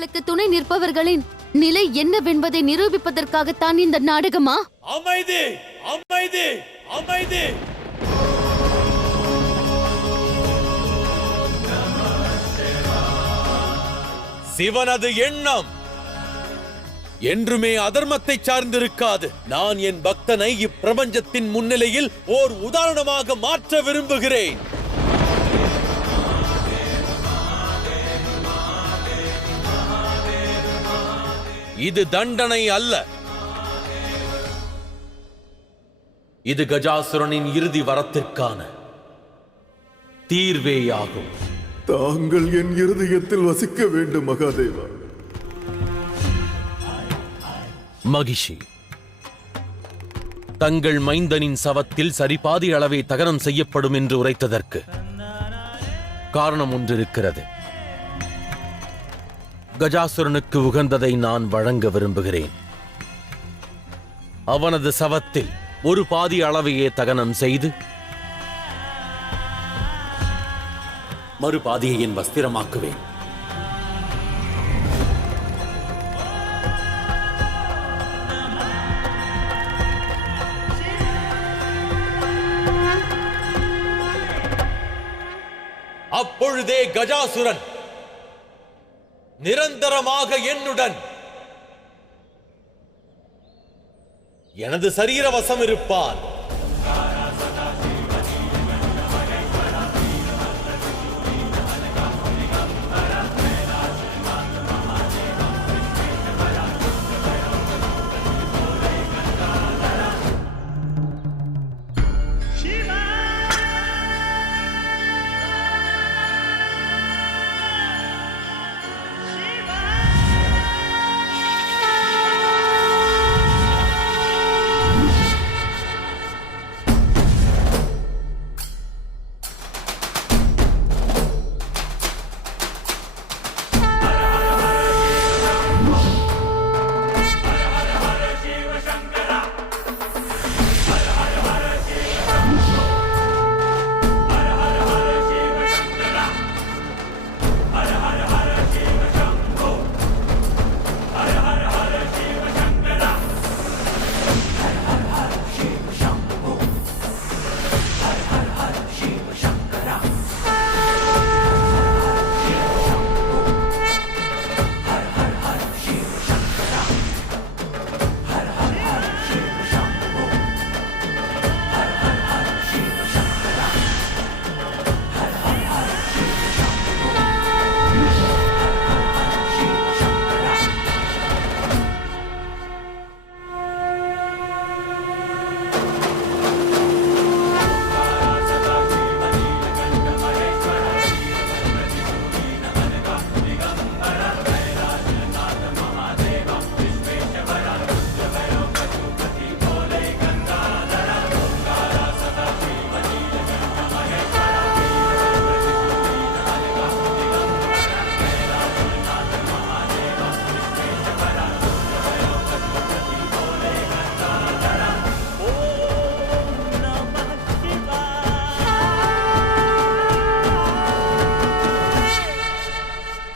தங்களுக்கு துணை நிற்பவர்களின் நிலை என்னவென்பதை நிரூபிப்பதற்காகத்தான் இந்த நாடகமா? அமைதி, அமைதி, அமைதி. சிவனது எண்ணம் என்றுமே அதர்மத்தை சார்ந்திருக்காது. நான் என் பக்தனை இப்பிரபஞ்சத்தின் முன்னிலையில் ஓர் உதாரணமாக மாற்ற விரும்புகிறேன். இது தண்டனை அல்ல, இது கஜாசுரனின் இறுதி வரத்திற்கான தீர்வேயாகும். தாங்கள் என் இருதயத்தில் வசிக்க வேண்டும் மகாதேவா. மகிஷி, தங்கள் மைந்தனின் சவத்தில் சரிபாதி அளவே தகனம் செய்யப்படும் என்று உரைத்ததற்கு காரணம் ஒன்றிருக்கிறது. கஜாசுரனுக்கு உகந்ததை நான் வழங்க விரும்புகிறேன். அவனது சவத்தில் ஒரு பாதி அளவையே தகனம் செய்து மறுபாதியை என் வஸ்திரமாக்குவேன். அப்பொழுதே கஜாசுரன் நிரந்தரமாக என்னுடன் எனது சரீர வசம் இருப்பான்.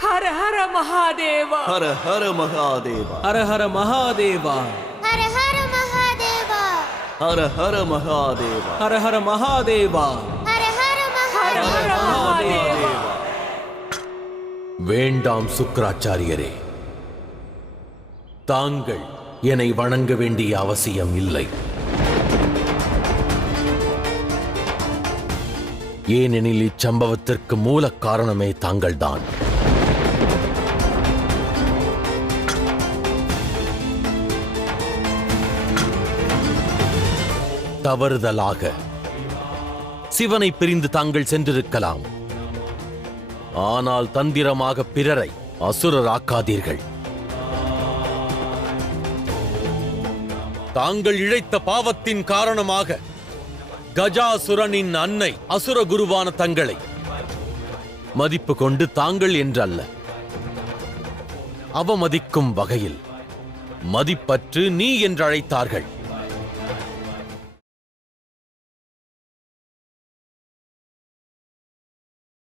ஹர ஹர மகாதேவா. ஹர ஹர மகாதேவா. ஹர ஹர மகாதேவா. ஹர ஹர மகாதேவா. ஹர ஹர மகாதேவா. ஹர ஹர மகாதேவா. வேண்டாம் சுக்கிராச்சாரியரே, தாங்கள் என்னை வணங்க வேண்டிய அவசியம் இல்லை. ஏனெனில் இச்சம்பவத்திற்கு மூல காரணமே தாங்கள்தான். தவறுதலாக சிவனை பிரிந்து தாங்கள் சென்றிருக்கலாம். ஆனால் தந்திரமாக பிறரை அசுரராக்காதீர்கள். தாங்கள் இழைத்த பாவத்தின் காரணமாக கஜாசுரனின் அன்னை அசுர குருவான தங்களை மதிப்பு கொண்டு தாங்கள் என்றல்ல, அவமதிக்கும் வகையில் மதிப்பற்று நீ என்று அழைத்தார்கள்.